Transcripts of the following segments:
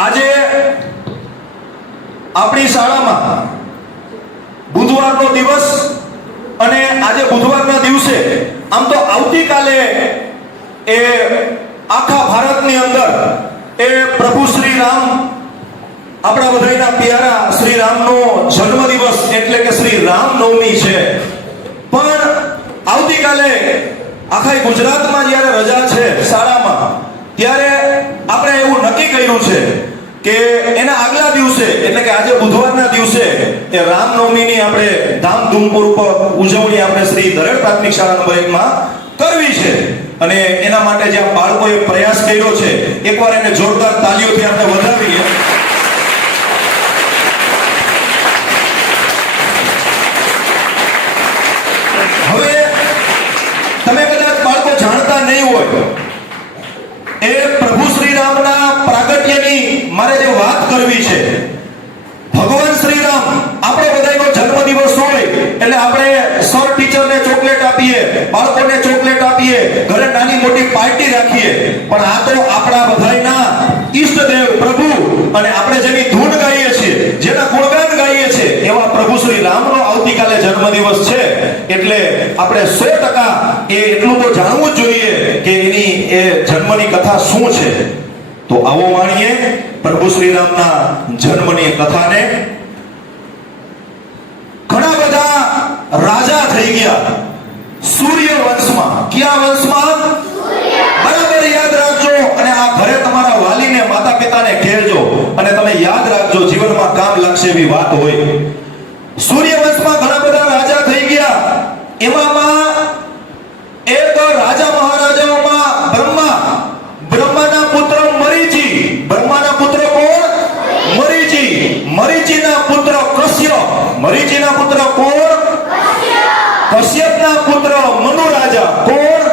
આજે આપણી શાળામાં બુધવારનો દિવસ અને આજે બુધવારના દિવસે આમ તો આવતીકાલે એ આખા ભારતની અંદર એ પ્રભુ શ્રી રામ આપણા બધાના પ્યારા શ્રી રામનો જન્મદિવસ એટલે કે શ્રી રામનવમી છે. પણ આવતીકાલે આખા ગુજરાતમાં જ્યારે રજા છે શાળામાં, ત્યારે આપણે એવું નક્કી કર્યું છે કે એના આગલા દિવસે એટલે કે આજે બુધવારના દિવસે એ રામનવમીની આપણે ધામધૂમપૂર્વક ઉજવણી આપણે શ્રી દરેડ પ્રાથમિક શાળા નંબર 1 માં કરવી છે. અને એના માટે જે બાળકોએ પ્રયાસ કર્યો છે, એકવાર એને જોરદાર તાળીઓથી આપણે વધાવીએ. હવે તમે કદાચ બાળકો જાણતા નહીં હોય, એ પ્રભુ શ્રી રામના પ્રાગટ્યની મારે જે વાત કરવી છે. ભગવાન શ્રી રામ આપણે બધાનો જન્મદિવસ હોય એટલે આપણે સર ટીચરને ચોકલેટ આપીએ, બાળકોને ચોકલેટ આપીએ, ઘરે નાની મોટી પાર્ટી રાખીએ. પણ આ તો આપણા બધાના ઈષ્ટદેવ પ્રભુ અને આપણે જેની ધૂન ગાઈએ છીએ, જેના ગુણગાન ગાઈએ છીએ, એવા પ્રભુ શ્રી રામનો આવતીકાલે જન્મદિવસ છે. એટલે આપણે 100% એ એટલું તો જાણવું જ જોઈએ કે એની એ જન્મની કથા શું છે. તો આવો માણીએ પ્રભુ શ્રી રામના જન્મની કથાને. ઘણા બધા રાજા થઈ ગયા સૂર્ય વંશમાં. કયા વંશમાં? બરાબર યાદ રાખજો. અને આ ઘરે તમારા વાલીને, માતા પિતાને કહેજો અને તમે યાદ રાખજો, જીવનમાં કામ લાગશે એવી વાત હોય. સૂર્ય વંશમાં ઘણા બધા રાજા થઈ ગયા. એવામાં એક રાજા મહારાજાઓમાં બ્રહ્માના પુત્ર મરીચી. બ્રહ્માના પુત્ર કોણ? મરીચી. મરીચીના પુત્ર કશ્યપ. મરીચીના પુત્ર કોણ? કશ્યપના પુત્ર મનુ રાજા. કોણ?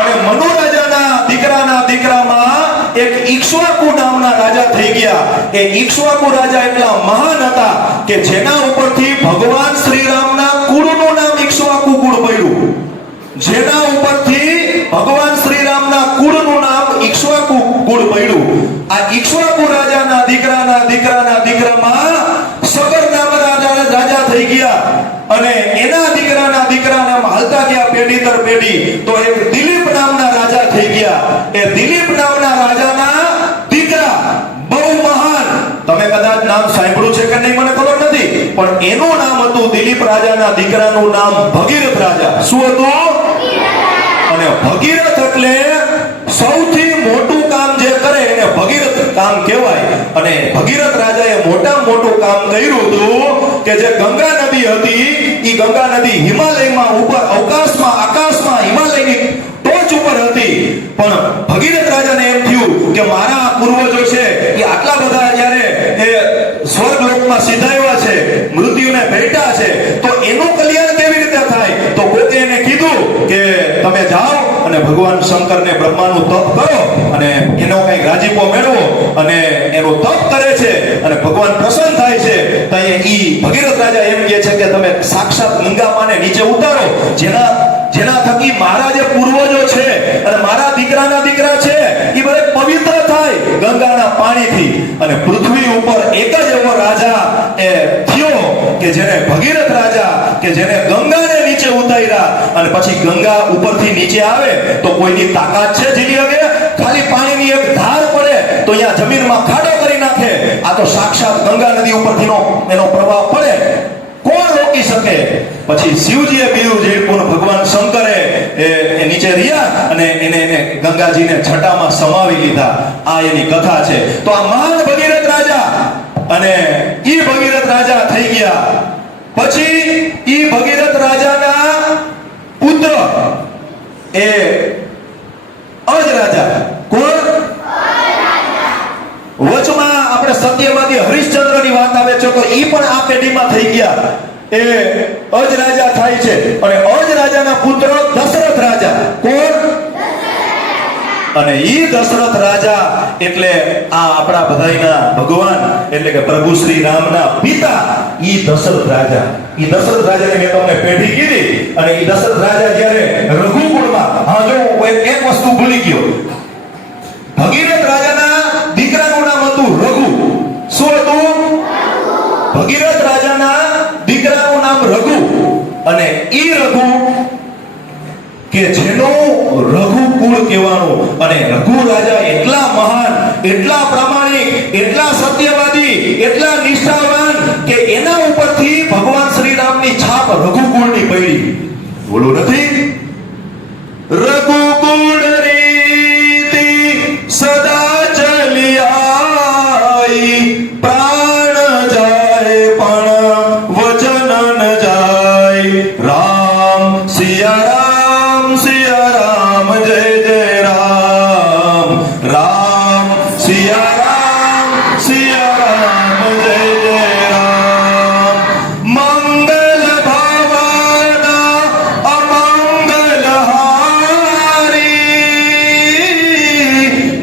અને મનુ રાજાના દીકરામાં એક ઈક્ષ્વાકુ નામના રાજા થઈ ગયા. એ ઈક્ષ્વાકુ રાજા એટલા મહાન હતા કે જેના ઉપરથી ભગવાન શ્રી રામના કુળનું નામ ઈક્ષ્વાકુ કુળ પડ્યું. જેના ઉપરથી ભગવાન શ્રી રામના કુળનું નામ ઈક્ષ્વાકુ કુળ પડ્યું. આ ઈક્ષ્વાકુ રાજાના દીકરામાં સગર નામના રાજા થઈ ગયા. અને એના દીકરાના હાલતા ગયા પેઢી દર પેઢી. તો એક દિલીપ નામના રાજા થઈ ગયા. એ દિલીપ નામના રાજાના દીકરા બહુ મહાન, તમે કદાચ નામ સાંભળ્યું છે કે નહીં મને ખબર નથી, પણ એનું નામ હતું દિલીપ રાજાના દીકરાનું નામ ભગીરથ રાજા. શું હતું? અને ભગીરથ એટલે સૌથી મોટું કામ જે કરે એને ભગીરથ કામ કહેવાય. અને ભગીરથ રાજાએ મોટામાં મોટું કામ કર્યું હતું કે જે ગંગા નદી હતી, એ ગંગા નદી હિમાલયમાં ઉપર આકાશમાં હિમાલયની ટોચ ઉપર હતી. પણ ભગીરથ રાજાને એમ થયું કે મારા પૂર્વજો છે એ આટલા બધા જ્યારે એ સ્વર્ગલોકમાં સીધાવ્યા છે, મૃત્યુને ભેટ્યા છે, તો એનું કલ્યાણ કેવી રીતે થાય? તો કોકે એને કીધું કે તમે જાઓ અને ભગવાન શંકરને બ્રહ્માનું તપ કરો અને એનો કઈ રાજીપો મેળવો. અને એનું તપ કરે છે અને ભગવાન પ્રસન્ન થાય છે. તો ઈ ભગીરથ રાજા એમ કહે છે કે તમે સાક્ષાત ગંગા માને નીચે ઉતારો, જેના થકી મારા જે પૂર્વજો છે અને મારા દીકરા છે એ બધે પવિત્ર થાય ગંગાના પાણીથી. અને પૃથ્વી ઉપર એક જ એવો રાજા એ થયો કે જેને ભગીરથ રાજા કે જેને ગંગાને નીચે ઉતાર્યા. અને પછી ગંગા ઉપરથી નીચે આવે તો કોઈની તાકાત છે જીલી શકે? ખાલી પાણીની એક ધાર પડે તો અહીંયા જમીનમાં ખાડો કરી નાખે. આ તો સાક્ષાત ગંગા નદી ઉપરથીનો એનો પ્રવાહ પડે, કોણ રોકી શકે? પછી શિવજીએ બીજું જેડપુર ભગવાન શંકરે એ નીચે રહ્યા અને એને ગંગાજીને છટામાં સમાવી લીધા. આ એની કથા છે. તો આ મહાન ભગીરથ રાજા અને ઈ ભગીરથ રાજા થઈ ગયા. પછી ઈ ભગીરથ રાજાના પુત્ર એ અજ રાજા. કોણ? વચમાં આપણે સત્યવાદી હરિશ્ચંદ્રની વાત આવે છે તો ઈ પણ આ પેઢીમાં થઈ ગયા. એ અજ રાજા થાય છે. અને અજ રાજાના પુત્ર દશરથ રાજા. કોણ? અને ઈ દશરથ રાજા એટલે આ આપણા બધાયના ભગવાન એટલે કે પ્રભુ શ્રી રામના પિતા ઈ દશરથ રાજા. ઈ દશરથ રાજાને મેં તમને પેઢી કીધી. અને ઈ દશરથ રાજા જ્યારે રઘુકુળમાં, હા જો એક વસ્તુ ભૂલી ગયો, ભગીરથ રાજાના દીકરાનું નામ કે જેનું રઘુકુળ કહેવાનું, અને રઘુ રાજા એટલા મહાન, એટલા પ્રામાણિક, એટલા સત્યવાદી, એટલા નિષ્ઠાવાન કે એના ઉપરથી ભગવાન શ્રી રામની છાપ રઘુકુળની પડી. બોલો નથી? રઘુકુળ રીતિ સદા ચલી આઈ, પ્રાણ જાય પણ વચન ન જાય. રામ સિયા રામ જય જય રામ. રામ સિયા રામ જય જય રામ. મંગલ ભાવના અમંગલ હારી,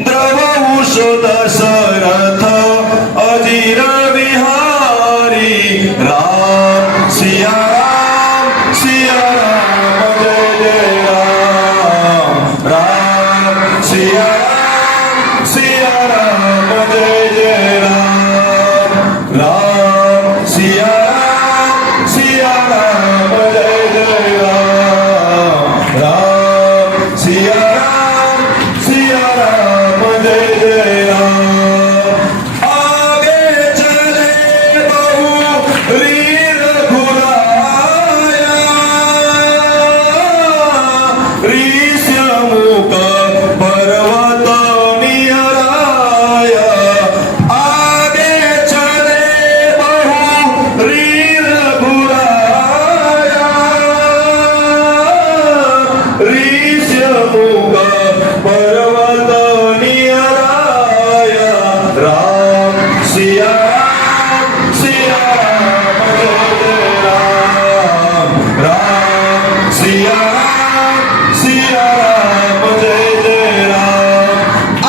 દ્રવહુષ દશરથ અજીર વિહારી. રામ સિયા રામ જય જય રામ. રામ સિયા રામ જય જય રામ. રામ સિયા રામ જય જય રામ. રામ સિયા રામ જય જય રામ. આગે ચલે બહુ રીર ઘુરાયા, રીસ્ય મુક પર્વત નિયરાયા. આગે ચલે બહુ રીર ઘુરાયા, રીસ્ય મુક પર્વત નિયરાયા. રામ સિયા રામ જય જય રામ. રામ સિયા રામ જય જય રામ.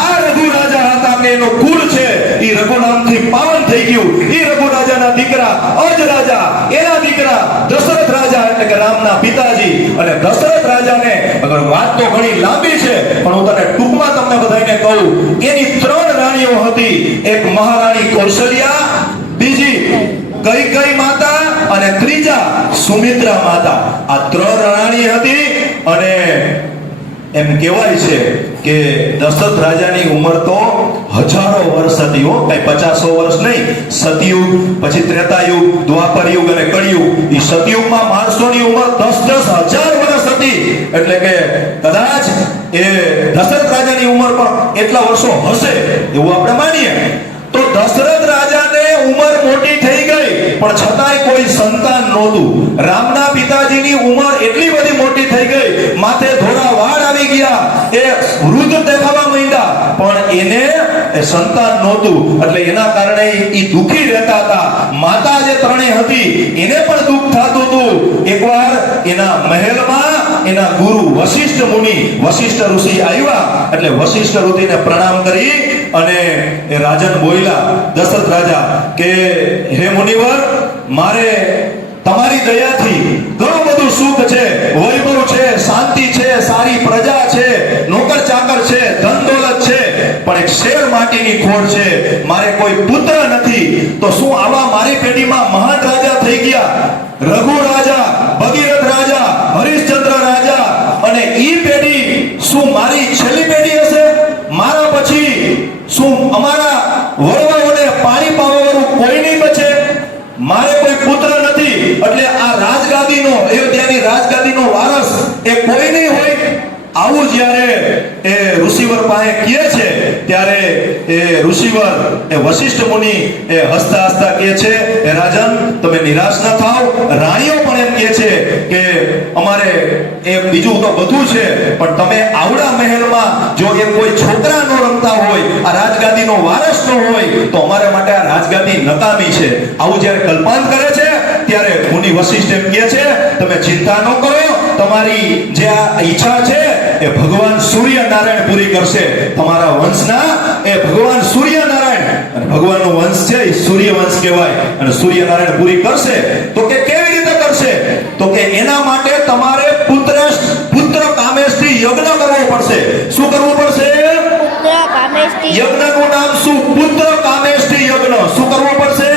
આ રઘુ રાજા હતા કે એનો કુળ છે એ રઘુ નામથી પાવન થઈ ગયું. એ રઘુ રાજાના દીકરા અજ રાજા, એના દીકરા દશરથ રાજા એટલે કે રામના પિતાજી. અને દશરથ રાજાને અગર વાત તો ઘણી લાંબી છે પણ હું તને ટૂંકમાં તમને બધાને કહું. એની 3 રાણીઓ હતી. એક મહારાણી કૌશલ્યા, બીજી કૈકેયી માતા અને ત્રીજા સુમિત્રા માતા. આ 3 રાણી હતી. અને એમ કહેવાય છે કે દશરથ રાજાની ઉંમર તો હજારો વર્ષ હતી હો, કઈ 50-100 વર્ષ નહીં. સતયુગ, પછી ત્રેતાયુગ, દ્વાપરયુગ અને કળિયુગ. એ સતયુગમાં માણસોની ઉંમર 10,000 વર્ષ હતી. એટલે કે કદાચ એ દશરથ રાજાની ઉંમર પણ એટલા વર્ષો હશે એવું આપણે માનીએ. તો દશરથ રાજાને ઉંમર મોટી થઈ ગઈ પણ છતાંય કોઈ સંતાન નહોતું. રામના પિતાજીની ઉંમર એટલી બધી મોટી થઈ ગઈ, માથે ધોળા વાળ આવી ગયા, એ વૃદ્ધ દેખાવા માંડ્યા, પણ એને સંતાન નહોતું. એટલે એના કારણે એ દુખી રહેતા હતા. માતા જે ત્રણેય હતી એને પણ દુઃખ થતું હતું. એકવાર એના મહેલમાં એના ગુરુ વશિષ્ઠ મુનિ, વશિષ્ઠ ઋષિ આવ્યા. એટલે વશિષ્ઠ ઋષિને પ્રણામ કરી અને એ રાજન બોલ્યા, દશરથ રાજા, કે હે મુનિવર, મારે તમારી દયાથી ઘણું બધું સુખ છે, વૈભવ છે, શાંતિ છે, સારી પ્રજા છે, નોકર ચાકર છે, ધન દોલત છે, પણ એક શેર માટીની ખોટ છે. મારે કોઈ પુત્ર નથી. તો શું આવા મારી પેઢીમાં મહાન રાજા થઈ ગયા? રઘુ રાજા, ભગીરથ રાજા, હરિશ્ચંદ્ર રાજા, અને ઈ પેઢી શું મારી છેલ્લી પેઢી હશે? મારા પછી શું અમારા વડવાઓને પાણી પાવાવાળું કોઈ નહીં બચે? મારે કોઈ પુત્ર નથી. એટલે આ રાજગાદીનો, અયોધ્યાની રાજગાદીનો વારસ એ કોઈ નહીં હોય. આવું જ્યારે એ ઋષિવર પાસે કહે છે ત્યારે એ ઋષિવર, એ વશિષ્ઠ મુનિ એ હસતા હસતા કહે છે, એ રાજન, તમે નિરાશ ન થાઓ. રાણીઓ પણ એમ કહે છે કે અમારે એ બીજું તો બધું છે, પણ તમે આવડા મહેલમાં જો એ કોઈ છોકરા ન રમતા હોય, આ રાજગાદીનો વારસ ન હોય, તો અમારા માટે આ રાજગાદી નકામી છે. આવું જ્યારે કલ્પાંત કરે છે ત્યારે મુનિ વશિષ્ઠ એમ કહે છે, તમે ચિંતા ન કરો, તમારી જે આ ઈચ્છા છે એ ભગવાન સૂર્યનારાયણ પૂરી કરશે. તમારા વંશના એ ભગવાન સૂર્યનારાયણ, અને ભગવાનનો વંશ છે એ સૂર્ય વંશ કહેવાય, અને સૂર્યનારાયણ પૂરી કરશે. તો કે કેવી રીતે કરશે? તો કે એના માટે તમારે પુત્ર કામેષ્ટિ યજ્ઞ કરવો પડશે. શું કરવું પડશે? યજ્ઞનું નામ શું? પુત્ર કામેષ્ટિ યજ્ઞ. શું કરવો પડશે?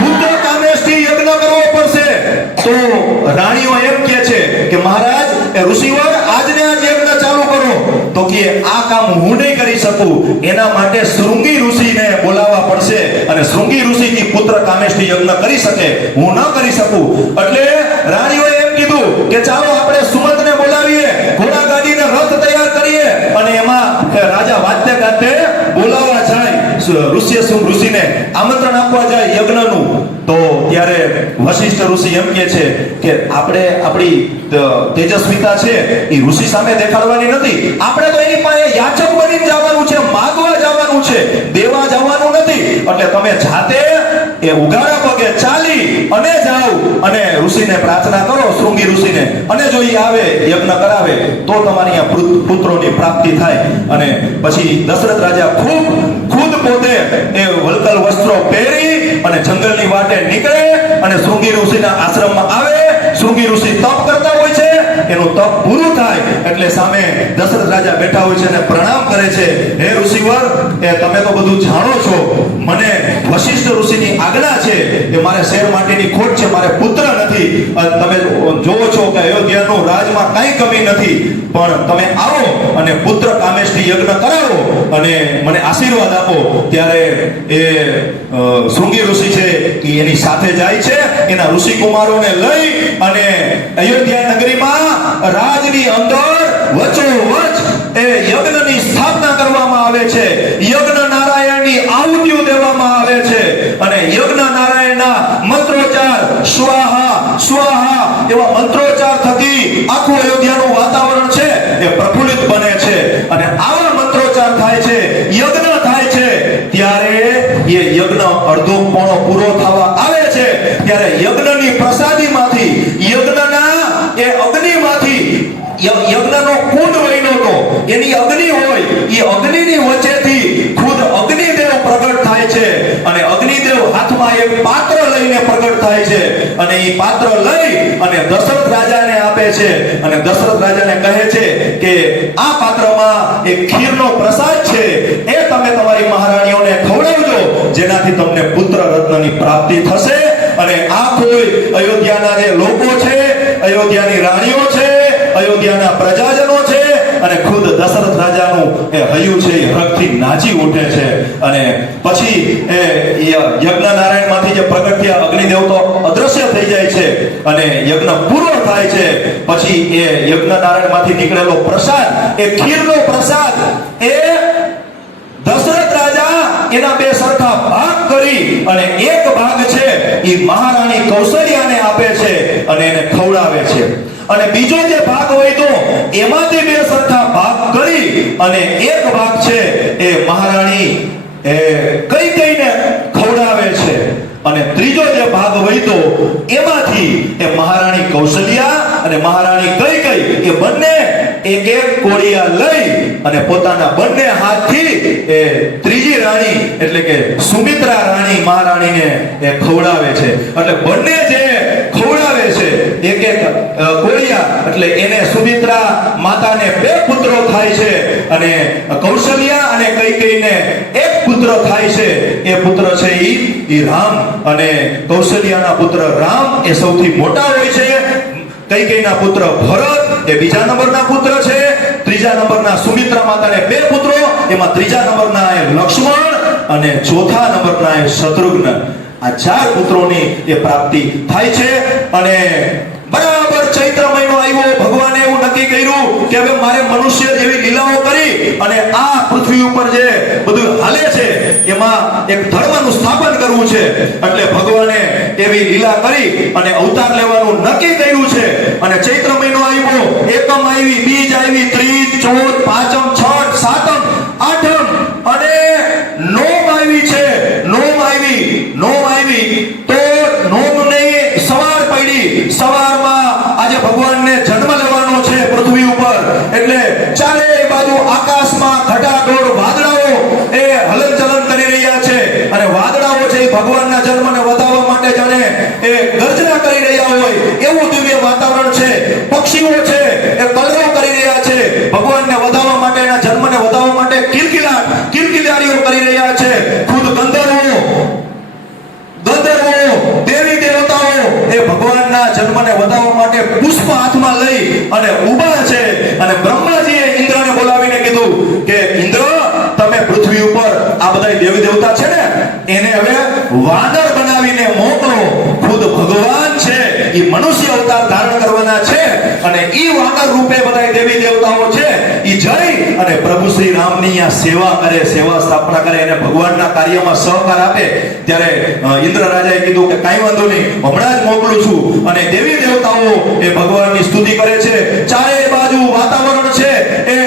પુત્ર કામેષ્ટિ યજ્ઞ કરવો પડશે. તો રાણીઓ એમ કહે છે કે મહારાજ, એ ઋષિવર આજને આજ યજ્ઞ ચાલુ કરો. તો કે આ કામ હું નહીં કરી શકું, એના માટે શૃંગી ઋષિને બોલાવવા પડશે અને શૃંગી ઋષિથી પુત્ર કામેષ્ટી યજ્ઞ કરી શકે, હું ન કરી શકું. એટલે રાણીઓએ એમ કીધું કે ચાલો આપણે સુમંતને બોલાવીએ, ઘોડાગાડીને રથ તૈયાર કરીએ અને એમાં રાજા વાજતે ગાજતે બોલાવવા જાય, ઋષિને આમંત્રણ આપવા જાય યજ્ઞનું. તો ત્યારે વશિષ્ઠ ઋષિ એમ કહે છે કે આપણે આપણી તેજસ્વીતા છે એ ઋષિ સામે દેખાડવાની નથી, આપણે તો એની પાસે યાચક બનીને જવાનું છે, માગવા જવાનું છે, દેવા જવાનું નથી. એટલે તમે જાતે એ ઉગાડા પગે ચાલી અને જાઓ અને ઋષિને પ્રાર્થના કરો, શૃંગી ઋષિને, અને જો એ આવે યજ્ઞ કરાવે તો તમારી આ પુત્રોની પ્રાપ્તિ થાય. અને પછી દશરથ રાજા ખુદ પોતે એ વલ્કલ વસ્ત્રો પહેરી અને જંગલની વાટે નીકળે અને શૃંગી ઋષિના આશ્રમમાં આવે. શૃંગી ઋષિ તપ કરતા હોય છે, એનું તપ પૂરું થાય એટલે સામે દશરથ રાજા બેઠા હોય છે અને પ્રણામ કરે છે, હે ઋષિવર, એ તમે તો બધું જાણો છો, મને વશિષ્ઠ ઋષિની આજ્ઞા છે કે મારે શેર માટેની ખોટ છે, મારે પુત્ર નથી. તમે જોવો છો કે અયોધ્યાનું રાજમાં કાંઈ કમી નથી, પણ તમે આવો અને પુત્ર કામેષ્ટી યજ્ઞ કરાવો અને મને આશીર્વાદ આપો. ત્યારે એ શૃંગી ઋષિ છે એ એની સાથે જાય છે, એના ઋષિ કુમારોને લઈ અને અયોધ્યા નગરીમાં રાજની અંદર વચ્ચોવચ એ યજ્ઞની સ્થાપના કરવામાં આવે છે, યજ્ઞ નારાયણની આહુતિઓ દેવામાં આવે છે અને યજ્ઞ નારાયણના મંત્રોચ્ચાર સ્વાહા સ્વાહા એવા મંત્રોચ્ચાર થકી આખું અયોધ્યાનું વાતાવરણ છે એ પ્રફુલ્લિત બને છે. અને આવા મંત્રોચ્ચાર થાય છે, યજ્ઞ થાય છે, ત્યારે એ યજ્ઞ અડધો પોણો પૂરો થવા આવે છે ત્યારે યજ્ઞની પ્રસાદીમાંથી, યજ્ઞના એ અગ્નિમાંથી, યજ્ઞનો કુંડ વહીનો તો એની અગ્નિ હોય, એ અગ્નિની વચ્ચેથી ખુદ અગ્નિદેવ પ્રગટ થાય છે અને અગ્નિદેવ હાથમાં એક પાત્ર લઈને પ્રગટ થાય છે અને એ પાત્ર લઈ અને દશરથ રાજાને આપે છે અને દશરથ રાજાને કહે છે કે આ પાત્રમાં એક ખીરનો પ્રસાદ છે, એ તમે તમારી મહારાણીઓને ખવડાવજો, જેનાથી તમને પુત્ર રત્નની પ્રાપ્તિ થશે. અને આ કોઈ અયોધ્યાના જે લોકો છે, અયોધ્યાની રાણીઓ છે, અયોધ્યાના પ્રજાજનો છે અને ખુદ દશરથ રાજાનું એ હૈયું છે એ હરખથી નાચી ઉઠે છે. અને પછી એ યજ્ઞ નારાયણમાંથી જે પ્રગટ થયા અગ્નિદેવ તો અદ્રશ્ય થઈ જાય છે અને યજ્ઞ પૂરો થાય છે. પછી એ યજ્ઞ નારાયણમાંથી નીકળેલો પ્રસાદ, એ ખીરનો પ્રસાદ, એ દશરથ રાજા એના બે સરખા ભાગ કરી અને એક ભાગ છે એ મહારાણી કૌશલ્યાને આપે છે અને એને ખવડાવે છે. અને બીજો જે ભાગ હોય તો એમાંથી બે સરખા ભાગ કરી અને એક ભાગ છે એ મહારાણી કૈકેયીને ખવડાવે છે અને ત્રીજો જે ભાગ હોય તો એમાંથી એ મહારાણી કૌશલ્યા અને મહારાણી કૈકેયી એ બંને એક એક કોળિયા લઈ અને પોતાના બંને હાથથી એ ત્રીજી રાણી એટલે કે સુમિત્રા રાણી મહારાણીને એ ખવડાવે છે. એટલે બંને જે ખવડાવે છે એક એક કોળિયા, એટલે એને સુમિત્રા માતાને બે પુત્રો થાય છે અને કૌશલ્યા અને કૈકેયીને એક પુત્ર થાય છે. એ પુત્ર છે ઈ રામ અને કૌશલ્યાના પુત્ર રામ એ સૌથી મોટા હોય છે. કૈકેયીના પુત્ર ભરત એ બીજા નંબરના પુત્ર છે. ત્રીજા નંબરના સુમિત્રા માતાને બે પુત્રો, એમાં ત્રીજા નંબરના એ લક્ષ્મણ અને ચોથા નંબરના એ શત્રુઘ્ન. આ ચાર પુત્રોની એ પ્રાપ્તિ થાય છે. અને બરાબર ચૈત્ર મહિનો આવ્યો, ભગવાને એવું નક્કી કર્યું કે હવે મારે મનુષ્ય જેવી લીલાઓ કરી અને આ પૃથ્વી ઉપર જે બધું હાલે છે એમાં એક ધર્મનું સ્થાપન કરવું છે. એટલે ભગવાને એવી લીલા કરી અને અવતાર લેવાનું નક્કી કર્યું છે. અને ચૈત્ર મહિનો આવ્યો, એકમ આવી, બીજ આવી, ત્રીજ, ચોથ, પાંચમ, છઠ, સાતમ, આઠમ અને નોમ આવી છે. નોમ આવી તો નોમને સવાર પડી, સવારમાં આજે ભગવાનને જન્મ લેવાનો છે પૃથ્વી ઉપર. એટલે ચારે બાજુ આકાશમાં ઘટાડોળ વાદળાઓ એ હલનચલન કરી રહ્યા છે અને વાદળાઓ છે એ ભગવાનના જન્મને વધારવા માટે જાણે એ ગર્જના કરી રહ્યા હોય એવું દિવ્ય વાતાવરણ છે. પક્ષીઓ છે એ કલરવ કરી રહ્યા છે ભગવાનને વધારવા માટે, એના જન્મને વધારવા માટે કિલકિલારીઓ કરી રહ્યા છે. ખુદ ગંધર્વો, દેવી દેવતાઓ એ ભગવાનના જન્મને વધારવા માટે પુષ્પ હાથમાં લઈ અને ઊભા દેવી દેવતા છે ને એને હવે વાનર બનાવીને મોકલો. ખુદ ભગવાન છે એ મનુષ્ય અવતાર ધારણ કરવાના છે અને ઈ વાનર રૂપે બધા દેવી દેવતાઓ છે ઈ જઈ અને પ્રભુ શ્રી રામની આ સેવા કરે, સેવા સ્થાપના કરે અને ભગવાનના કાર્યમાં સહકાર આપે. ત્યારે ઇન્દ્ર રાજાએ કીધું કે કાંઈ વાંધો નહીં, હમણાં જ મોકલું છું. અને દેવી દેવતાઓ એ ભગવાનની સ્તુતિ કરે છે. ચારે બાજુ વાતાવરણ છે એ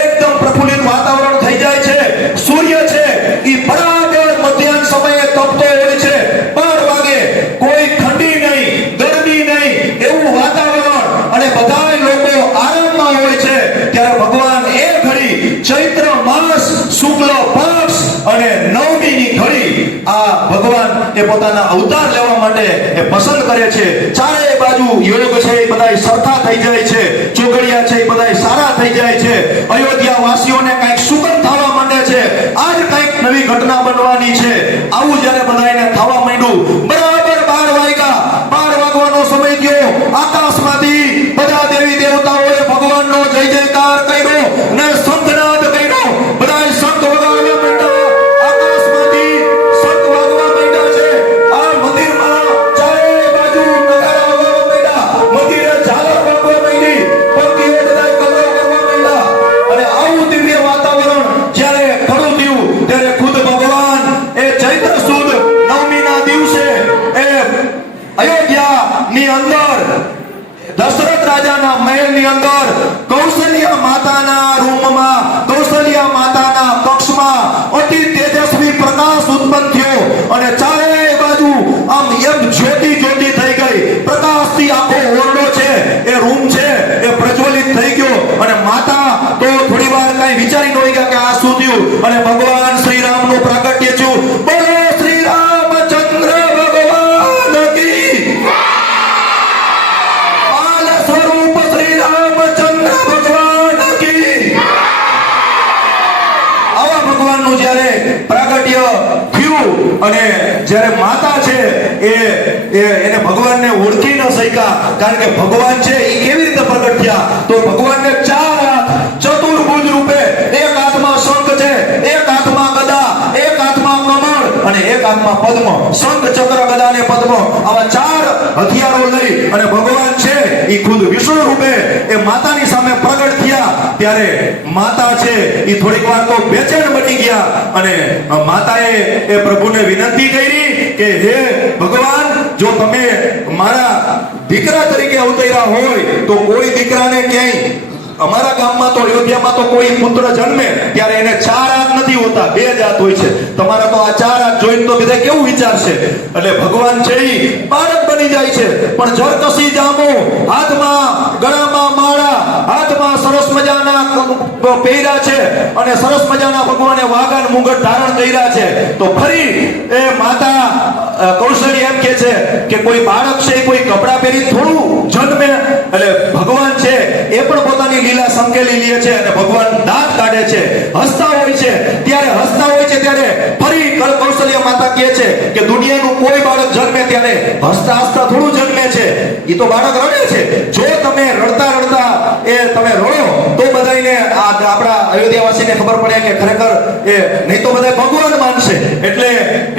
એકદમ પ્રફુલ્લિત વાતાવરણ થઈ જાય છે. સૂર્ય છે ઈ બરાબર મધ્યાહન સમયે તપતો હોય છે. 12 વાગે કોઈ ઠંડી નહીં, ગરમી નહીં, એવું વાતાવરણ અને બધાય લોકો આરામમાં હોય છે. ત્યારે ભગવાન એ ઘડી ચૈત્ર માસ શુક્લ પક્ષ અને નવમીની ઘડી આ ભગવાન એ પોતાના અવતાર લેવા માટે એ પસંદ કરે છે. ચારે બાજુ યોગ છે એ બધાય સરખા થઈ જાય છે, ચોઘડિયા છે એ બધાય સારા થઈ જાય છે. અયોધ્યા વાસીઓને કંઈક સુગંધ થવા માંડે છે, આજ કંઈક નવી ઘટના બનવાની છે. આવું જ્યારે બધાયને થવા માંડ્યું, બરાબર 12 વાગ્યા, 12 વાગવાનો સમય થયો. આકાશમાંથી બધા દેવી દેવતાઓએ ભગવાનનો જય જયકાર કર્યો અને શંખનાદ કર્યો. બધાય શંખ વગાડવા માંડ્યા. આકાશમાંથી શંખ વાગવા માંડ્યા છે. આ મંદિરમાં ચારે બાજુ નગારા વાગવા માંડ્યા, મંદિરે ઝાલર વાગવા માંડી, પંખીઓ બધાય કલરવ કરવા માંડ્યા. અને આવું દિવ્ય વાતાવરણ જ્યારે ખડું થયું ત્યારે ખુદ ભગવાન એ ચૈત્ર સુદ નવમીના દિવસે એ અયોધ્યાની અંદર દશરથ રાજાના મહેલની અંદર કૌશલ્યા માતાના રૂમમાં, કૌશલ્યા માતાના કક્ષમાં અતિ તેજસ્વી પ્રકાશ ઉત્પન્ન થયો અને ચારે બાજુ આમ એમ જ્યોતિ જ્યોતિ થઈ ગઈ. પ્રકાશથી આખો ઓરડો છે એ રૂમ છે એ પ્રજ્વલિત થઈ ગયો. અને માતા તો થોડી વાર કઈ વિચારી ન ગયા કે આ શું થયું. અને ભગવાન શ્રી રામનું પ્રાગટ્ય થયું. બોલો શ્રી રામચંદ્ર ભગવાન કી, બાલ સ્વરૂપ શ્રી રામચંદ્ર ભગવાન કી. આવા ભગવાનનું જ્યારે પ્રાગટ્ય થયું અને જ્યારે માતા છે એને ભગવાનને ઓળખી ન શક્યા, કારણ કે ભગવાન છે એ કેવી રીતે પ્રગટ થયા. તો ભગવાનને 4 હાથ ચતુર્ભુજ રૂપે, એક હાથમાં શંખ છે, એક હાથમાં ગદા, એક હાથમાં કમળ અને એક હાથમાં પદ્મ. શંખ, ચક્ર, ગદા અને પદ્મ, આવા 4 હથિયારો લઈ અને ભગવાન છે એ ખુદ વિષ્ણુ રૂપે એ માતાની સામે પ્રગટ થયા. ત્યારે માતા છે એ થોડીક વાર તો બેચેન બની ગયા અને માતાએ એ પ્રભુને વિનંતી કરી કે હે ભગવાન, જો તમે મારા દીકરા તરીકે અવતર્યા હોય તો કોઈ દીકરાને ક્યાંય અમારા ગામમાં તો અયોધ્યામાં તો કોઈ પુત્ર જન્મે ત્યારે એને 4 હાથ નથી હોતા, 2 જ હાથ હોય છે. તમારા તો આ 4 હાથ જોઈને તો બધા કેવું વિચારશે. એટલે ભગવાન છે ઈ બાળક બની જાય છે, પણ જરકસી જામો, હાથમાં ગળામાં માળા, હાથમાં સરસ મજાના પહેર્યા છે અને સરસ મજાના ભગવાને વાઘન મુગટ ધારણ કર્યા છે. તો ફરી એ માતા કૌશલ્ય એમ કહે છે કે કોઈ બાળક છે કોઈ કપડા પહેરી થોડું જન્મે. એટલે ભગવાન છે એ પણ પોતાની લીલા સંકેલી લે છે અને ભગવાન દાંત કાઢે છે, હસતા હોય છે. ત્યારે ફરી કૌશલ્ય માતા કહે છે કે દુનિયાનું કોઈ બાળક જન્મે ત્યારે હસતા હસતા થોડું જન્મે છે, એ તો બાળક રડે છે. જો તમે રડતા રડતા એ તમે રડો તો બધાને આપણા અયોધ્યાવાસીને ખબર પડે કે ખરેખર એ નહીં તો બધા ભગવાન માનશે. એટલે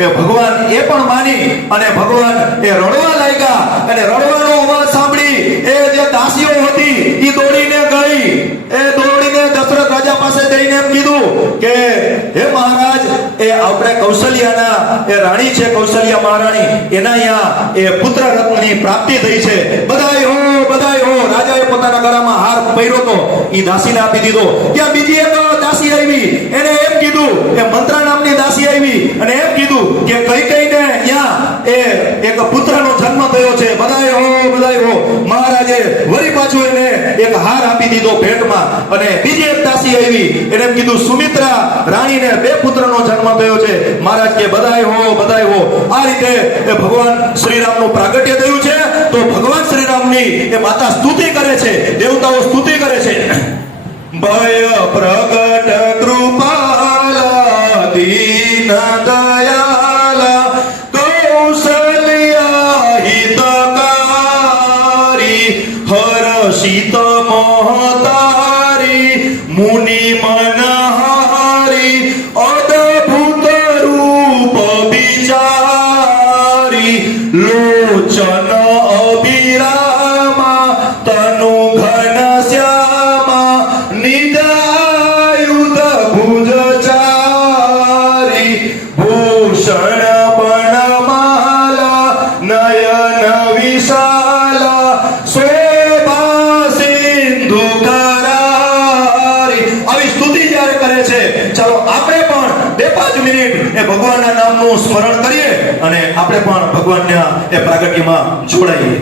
એ ભગવાન એ પણ માની અને ભગવાન એ રડવા લાગ્યા અને રડવાનો અવાજ સાંભળી એ જે દાસીઓ હતી એ દોડીને ગઈ. એ દોડીને દશરથ રાજા પાસે જઈને એમ કીધું કે હે મહારાજ, એ આપણે કૌશલ્યાના એ રાણી છે, કૌશલ્યા મહારાણી, એના અહીંયા એ પુત્ર રત્નની પ્રાપ્તિ થઈ છે. બધાય હો, બધાય હો. રાજાએ પોતાના ગળામાં હાર પહેર્યો તો એ દાસીને આપી દીધો. ત્યાં બીજી એક દાસી આવી, એને એમ કીધું, એ મંત્રા નામની દાસી આવી અને એમ કીધું કે કૈકેયીને અહીંયા એ એક પુત્રનો જન્મ થયો છે. બધાય હો, બધાય હો. મહારાજે વળી પાછું એને એક હાર આપી દીધો ભેટમાં. અને બીજી એક દાસી આવી, એને એમ કીધું સુમિત્રા રાણીને 2 પુત્રનો જન્મ થયો છે. મહારાજ કે બધાય હો, બધાય હો. આ રીતે એ ભગવાન શ્રી રામનું પ્રાગટ્ય થયું છે. તો ભગવાન શ્રી રામની એ માતા સ્તુતિ કરે છે, દેવતાઓ સ્તુતિ કરે છે. ભય પ્રગટ કૃપાલા દીન દયાલા કૌશલ્યા હિતકારી હર્ષિત મોહતારી મુનિ મનહારી અદ્ભુત એ ભગવાનના નામનું સ્મરણ કરીએ અને આપણે પણ ભગવાનના એ પ્રાગટ્યમાં જોડાઈએ.